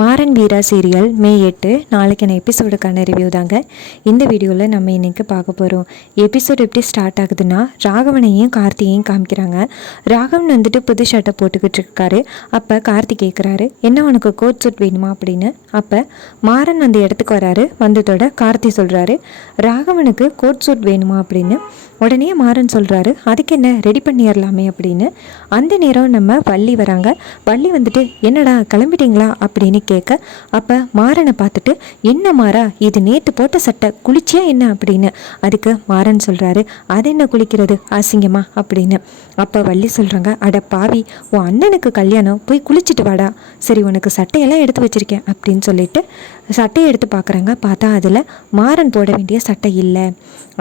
மாறன் வீரா serial மே 8 நாளைக்கான எபிசோடுக்கான review தாங்க இந்த வீடியோவில் நம்ம இன்றைக்கி பார்க்க போகிறோம். எபிசோடு எப்படி ஸ்டார்ட் ஆகுதுன்னா, ராகவனையும் கார்த்தியையும் காமிக்கிறாங்க. ராகவன் வந்துட்டு புது ஷர்ட்டை போட்டுக்கிட்டு இருக்காரு. அப்போ கார்த்தி கேட்குறாரு, என்ன உனக்கு கோட் சூட் வேணுமா அப்படின்னு. அப்போ மாறன் அந்த இடத்துக்கு வராரு. வந்ததோட கார்த்தி சொல்கிறாரு, ராகவனுக்கு கோட் சூட் வேணுமா அப்படின்னு. உடனே மாறன் சொல்கிறாரு, அதுக்கு என்ன ரெடி பண்ணிடலாமே அப்படின்னு. அந்த நேரம் நம்ம வள்ளி வராங்க. வள்ளி வந்துட்டு, என்னடா கிளம்பிட்டீங்களா அப்படின்னு கேட்க, அப்போ மாறனை பார்த்துட்டு, என்ன மாறா இது நேற்று போட்ட சட்டை குளிச்சியா என்ன அப்படின்னு. அதுக்கு மாறன் சொல்கிறாரு, அது என்ன குளிக்கிறது அசிங்கமா அப்படின்னு. அப்போ வள்ளி சொல்கிறாங்க, அட பாவி, உன் அண்ணனுக்கு கல்யாணம், போய் குளிச்சுட்டு வாடா. சரி உனக்கு சட்டையெல்லாம் எடுத்து வச்சுருக்கேன் அப்படின்னு சொல்லிட்டு சட்டையை எடுத்து பார்க்குறாங்க. பார்த்தா அதில் மாறன் போட வேண்டிய சட்டை இல்லை.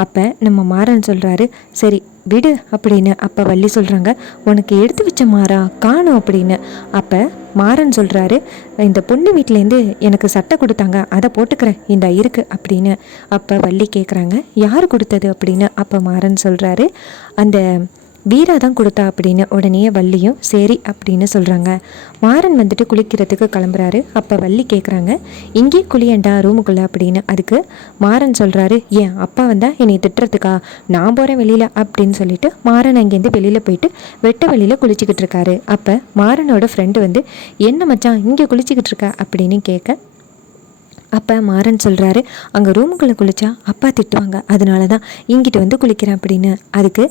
அப்போ நம்ம மாறன் சொல்கிறாரு, சரி விடு அப்படின்னு. அப்போ வள்ளி சொல்கிறாங்க, உனக்கு எடுத்து வச்ச மாறா காணும் அப்படின்னு. அப்போ மாறன் சொல்கிறாரு, இந்த பொண்ணு வீட்டிலேருந்து எனக்கு சட்டை கொடுத்தாங்க, அதை போட்டுக்கிறேன் இந்த இருக்கு அப்படின்னு. அப்போ வள்ளி கேட்குறாங்க, யார் கொடுத்தது அப்படின்னு. அப்போ மாறன் சொல்கிறாரு, அந்த வீரா தான் கொடுத்தா அப்படின்னு. உடனே வள்ளியும் சரி அப்படின்னு சொல்கிறாங்க. மாறன் வந்துட்டு குளிக்கிறதுக்கு கிளம்புறாரு. அப்போ வள்ளி கேட்குறாங்க, இங்கே குளியண்டா ரூமுக்குள்ளே அப்படின்னு. அதுக்கு மாறன் சொல்கிறாரு, ஏன் அப்பா வந்தால் என்னை திட்டுறதுக்கா, நான் போகிறேன் வெளியில் அப்படின்னு சொல்லிட்டு மாறன் அங்கேருந்து வெளியில் போயிட்டு வெட்ட வெளியில் குளிச்சுக்கிட்டு இருக்காரு. அப்போ மாறனோட ஃப்ரெண்டு வந்து, என்ன மச்சான் இங்கே குளிச்சுக்கிட்டு இருக்கா அப்படின்னு கேட்க, அப்போ மாறன் சொல்கிறாரு, அங்கே ரூமுக்குள்ளே குளித்தா அப்பா திட்டுவாங்க, அதனால தான் இங்கிட்டு வந்து குளிக்கிறேன் அப்படின்னு. அதுக்கு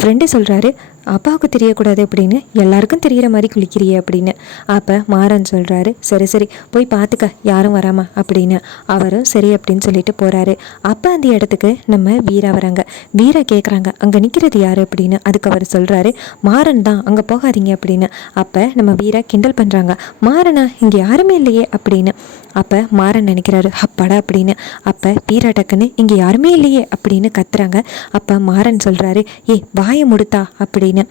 ஃப்ரெண்டு சொல்கிறாரு, அப்பாவுக்கு தெரியக்கூடாது அப்படின்னு எல்லாருக்கும் தெரிகிற மாதிரி குளிக்கிறியே அப்படின்னு. அப்போ மாறன் சொல்கிறாரு, சரி சரி போய் பார்த்துக்க யாரும் வராமா அப்படின்னு. அவரும் சரி அப்படின்னு சொல்லிட்டு போகிறாரு. அப்போ அந்த இடத்துக்கு நம்ம வீரா வராங்க. வீரா கேட்குறாங்க, அங்கே நிற்கிறது யார் அப்படின்னு. அதுக்கு அவர் சொல்கிறாரு, மாறன் தான், அங்கே போகாதீங்க அப்படின்னு. அப்போ நம்ம வீரா கிண்டல் பண்ணுறாங்க, மாறனா இங்கே யாருமே இல்லையே அப்படின்னு. அப்போ மாறன் நினைக்கிறாரு, அப்பாடா அப்படின்னு. அப்போ வீரா டக்குன்னு இங்கே யாருமே இல்லையே அப்படின்னு கத்துறாங்க. அப்போ மாறன் சொல்கிறாரு, வாயை முடுத்தா அப்படின்னு.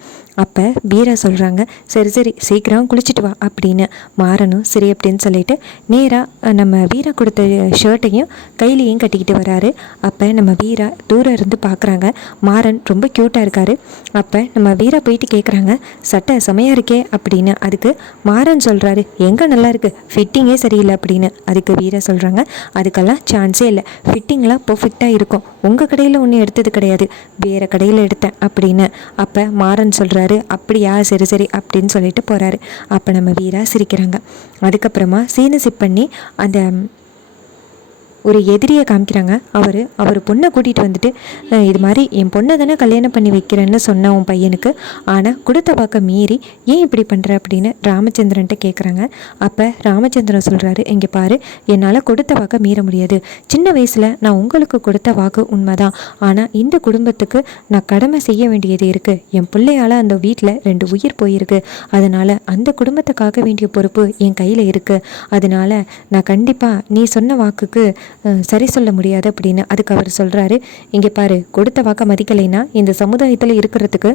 அப்போ வீரா சொல்கிறாங்க, சரி சரி சீக்கிரம் குளிச்சுட்டு வா அப்படின்னு. மாறனும் சரி அப்படின்னு சொல்லிட்டு நேராக நம்ம வீரா கொடுத்த ஷர்ட்டையும் கையிலையும் கட்டிக்கிட்டு வராரு. அப்போ நம்ம வீரா தூரம் இருந்து பார்க்குறாங்க, மாறன் ரொம்ப க்யூட்டாக இருக்காரு. அப்போ நம்ம வீரா போயிட்டு கேட்குறாங்க, சட்டை செமையாக இருக்கே அப்படின்னு. அதுக்கு மாறன் சொல்கிறாரு, எங்கே நல்லா இருக்குது, ஃபிட்டிங்கே சரியில்லை அப்படின்னு. அதுக்கு வீரா சொல்கிறாங்க, அதுக்கெல்லாம் சான்ஸே இல்லை, ஃபிட்டிங்லாம் பர்ஃபெக்டாக இருக்கும், உங்கள் கடையில் ஒன்றும் எடுத்தது கிடையாது, வேறு கடையில் எடுத்தேன் அப்படின்னு. அப்போ மாறன் சொல்கிறாரு, அப்படியா சரி சரி அப்படின்னு சொல்லிட்டு போகிறாரு. அப்போ நம்ம வீரா சிரிக்கிறாங்க. அதுக்கப்புறமா சீனை சிப் பண்ணி அந்த ஒரு எதிரியை காமிக்கிறாங்க. அவர் பொண்ணை கூட்டிகிட்டு வந்துட்டு, இது மாதிரி என் பொண்ணை தானே கல்யாணம் பண்ணி வைக்கிறேன்னு சொன்ன உன் பையனுக்கு, ஆனால் கொடுத்த வாக்க மீறி ஏன் இப்படி பண்ணுற அப்படின்னு ராமச்சந்திரன்ட்ட கேட்குறாங்க. அப்போ ராமச்சந்திரன் சொல்கிறாரு, இங்கே பாரு, என்னால் கொடுத்த வாக்க மீற முடியாது, சின்ன வயசில் நான் உங்களுக்கு கொடுத்த வாக்கு உண்மைதான், ஆனால் இந்த குடும்பத்துக்கு நான் கடமை செய்ய வேண்டியது இருக்குது, என் பிள்ளையால் அந்த வீட்டில் 2 உயிர் போயிருக்கு, அதனால் அந்த குடும்பத்தை காக்க வேண்டிய பொறுப்பு என் கையில் இருக்குது, அதனால் நான் கண்டிப்பாக நீ சொன்ன வாக்குக்கு சரி சொல்ல முடியாது அப்படின்னு. அதுக்கு அவர் சொல்கிறாரு, இங்கே பாரு, கொடுத்த வாக்க மதிக்கலைன்னா இந்த சமுதாயத்தில் இருக்கிறதுக்கு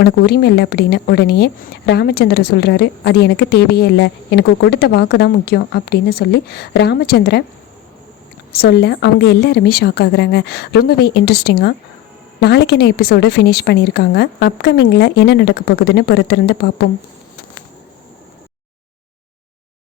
உனக்கு உரிமை இல்லை அப்படின்னு. உடனே ராமச்சந்திரன் சொல்கிறாரு, அது எனக்கு தேவையே இல்லை, எனக்கு கொடுத்த வாக்கு தான் முக்கியம் அப்படின்னு சொல்லி ராமச்சந்திரன் சொல்ல அவங்க எல்லாருமே ஷாக் ஆகுறாங்க. ரொம்பவே இன்ட்ரெஸ்டிங்காக நாளைக்கு என்ன எபிசோடு ஃபினிஷ் பண்ணியிருக்காங்க. அப்கமிங்கில் என்ன நடக்க போகுதுன்னு பொறுத்திருந்து பார்ப்போம்.